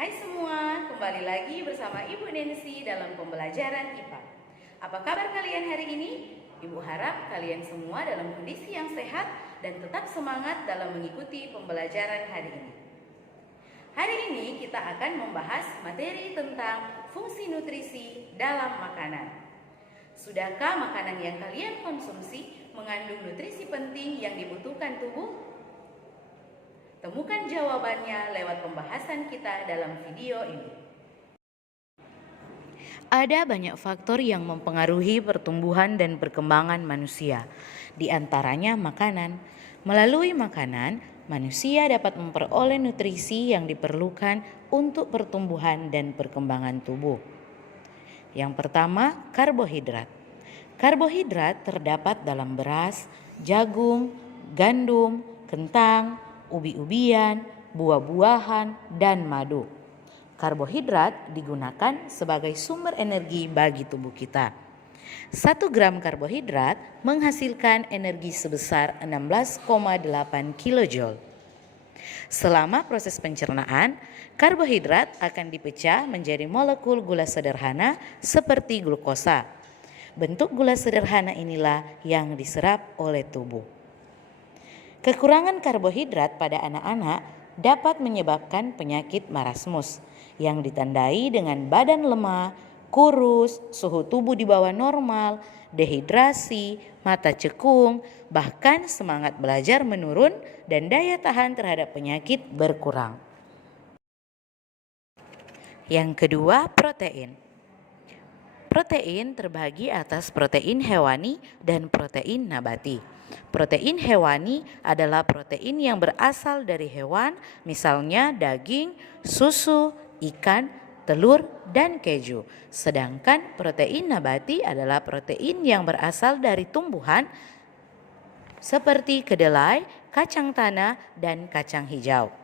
Hai semua, kembali lagi bersama Ibu Nancy dalam pembelajaran IPA. Apa kabar kalian hari ini? Ibu harap kalian semua dalam kondisi yang sehat dan tetap semangat dalam mengikuti pembelajaran hari ini. Hari ini kita akan membahas materi tentang fungsi nutrisi dalam makanan. Sudahkah makanan yang kalian konsumsi mengandung nutrisi penting yang dibutuhkan tubuh? Temukan jawabannya lewat pembahasan kita dalam video ini. Ada banyak faktor yang mempengaruhi pertumbuhan dan perkembangan manusia, di antaranya makanan. Melalui makanan, manusia dapat memperoleh nutrisi yang diperlukan untuk pertumbuhan dan perkembangan tubuh. Yang pertama, karbohidrat. Karbohidrat terdapat dalam beras, jagung, gandum, kentang, ubi-ubian, buah-buahan, dan madu. Karbohidrat digunakan sebagai sumber energi bagi tubuh kita. 1 gram karbohidrat menghasilkan energi sebesar 16,8 kilojoule. Selama proses pencernaan, karbohidrat akan dipecah menjadi molekul gula sederhana seperti glukosa. Bentuk gula sederhana inilah yang diserap oleh tubuh. Kekurangan karbohidrat pada anak-anak dapat menyebabkan penyakit marasmus yang ditandai dengan badan lemah, kurus, suhu tubuh di bawah normal, dehidrasi, mata cekung, bahkan semangat belajar menurun dan daya tahan terhadap penyakit berkurang. Yang kedua, protein. Protein terbagi atas protein hewani dan protein nabati. Protein hewani adalah protein yang berasal dari hewan, misalnya daging, susu, ikan, telur, dan keju. Sedangkan protein nabati adalah protein yang berasal dari tumbuhan seperti kedelai, kacang tanah, dan kacang hijau.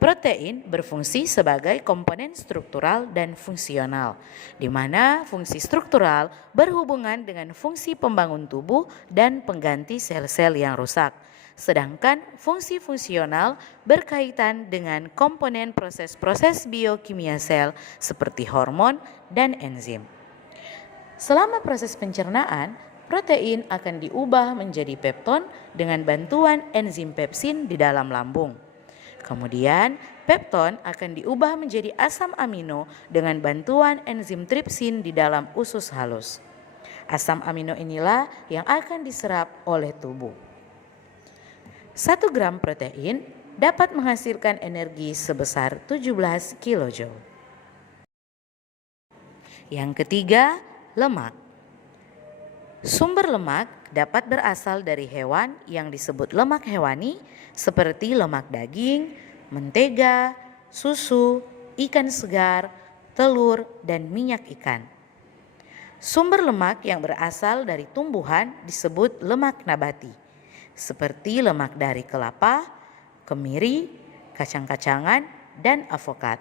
Protein berfungsi sebagai komponen struktural dan fungsional, di mana fungsi struktural berhubungan dengan fungsi pembangun tubuh dan pengganti sel-sel yang rusak. Sedangkan fungsi fungsional berkaitan dengan komponen proses-proses biokimia sel seperti hormon dan enzim. Selama proses pencernaan, protein akan diubah menjadi pepton dengan bantuan enzim pepsin di dalam lambung. Kemudian, pepton akan diubah menjadi asam amino dengan bantuan enzim tripsin di dalam usus halus. Asam amino inilah yang akan diserap oleh tubuh. 1 gram protein dapat menghasilkan energi sebesar 17 kilojoule. Yang ketiga, lemak. Sumber lemak dapat berasal dari hewan yang disebut lemak hewani seperti lemak daging, mentega, susu, ikan segar, telur, dan minyak ikan. Sumber lemak yang berasal dari tumbuhan disebut lemak nabati, seperti lemak dari kelapa, kemiri, kacang-kacangan, dan avokat.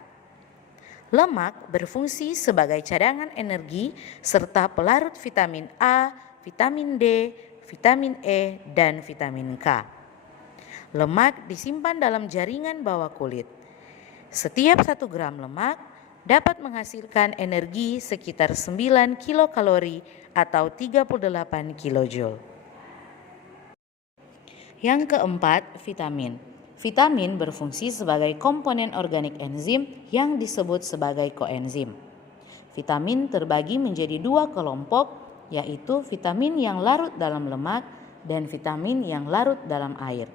Lemak berfungsi sebagai cadangan energi serta pelarut vitamin A, vitamin D, vitamin E, dan vitamin K. Lemak disimpan dalam jaringan bawah kulit. Setiap 1 gram lemak dapat menghasilkan energi sekitar 9 kilokalori atau 38 kilojoule. Yang keempat, vitamin. Vitamin berfungsi sebagai komponen organik enzim yang disebut sebagai koenzim. Vitamin terbagi menjadi 2 kelompok, yaitu vitamin yang larut dalam lemak dan vitamin yang larut dalam air.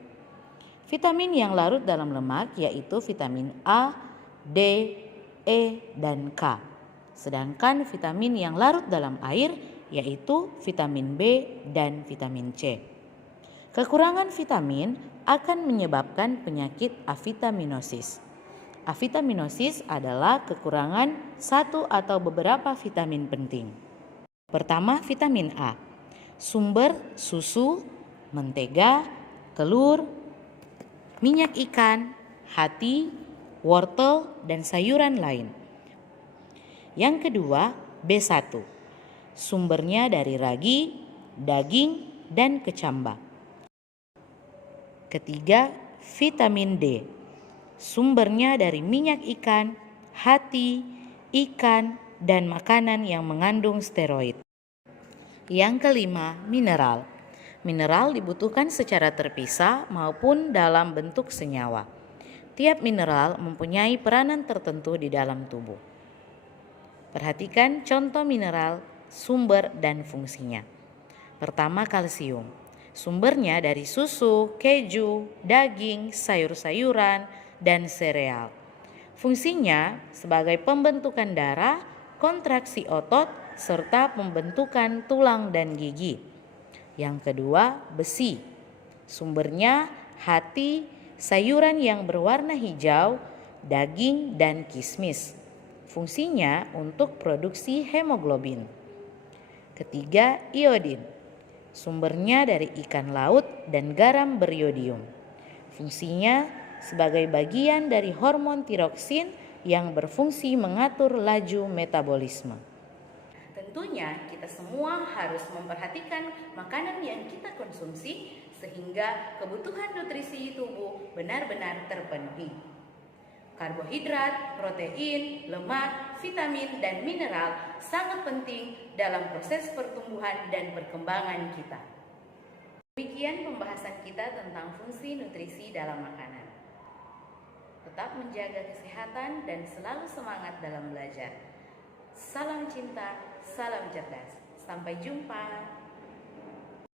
Vitamin yang larut dalam lemak yaitu vitamin A, D, E, dan K. Sedangkan vitamin yang larut dalam air yaitu vitamin B dan vitamin C. Kekurangan vitamin akan menyebabkan penyakit avitaminosis. Avitaminosis adalah kekurangan satu atau beberapa vitamin penting. Pertama, vitamin A. Sumber susu, mentega, telur, minyak ikan, hati, wortel, dan sayuran lain. Yang kedua, B1. Sumbernya dari ragi, daging, dan kecambah. Ketiga, vitamin D. Sumbernya dari minyak ikan, hati, ikan, dan makanan yang mengandung steroid. Yang kelima, mineral. Mineral dibutuhkan secara terpisah maupun dalam bentuk senyawa. Tiap mineral mempunyai peranan tertentu di dalam tubuh. Perhatikan contoh mineral, sumber, dan fungsinya. Pertama, kalsium. Sumbernya dari susu, keju, daging, sayur-sayuran, dan sereal. Fungsinya sebagai pembentukan darah, kontraksi otot, serta pembentukan tulang dan gigi. Yang kedua, besi. Sumbernya hati, sayuran yang berwarna hijau, daging, dan kismis. Fungsinya untuk produksi hemoglobin. Ketiga, iodin. Sumbernya dari ikan laut dan garam beriodium. Fungsinya sebagai bagian dari hormon tiroksin yang berfungsi mengatur laju metabolisme. Tentunya kita semua harus memperhatikan makanan yang kita konsumsi sehingga kebutuhan nutrisi tubuh benar-benar terpenuhi. Karbohidrat, protein, lemak, vitamin, dan mineral sangat penting dalam proses pertumbuhan dan perkembangan kita. Demikian pembahasan kita tentang fungsi nutrisi dalam makanan. Tetap menjaga kesehatan dan selalu semangat dalam belajar. Salam cinta, salam cerdas. Sampai jumpa.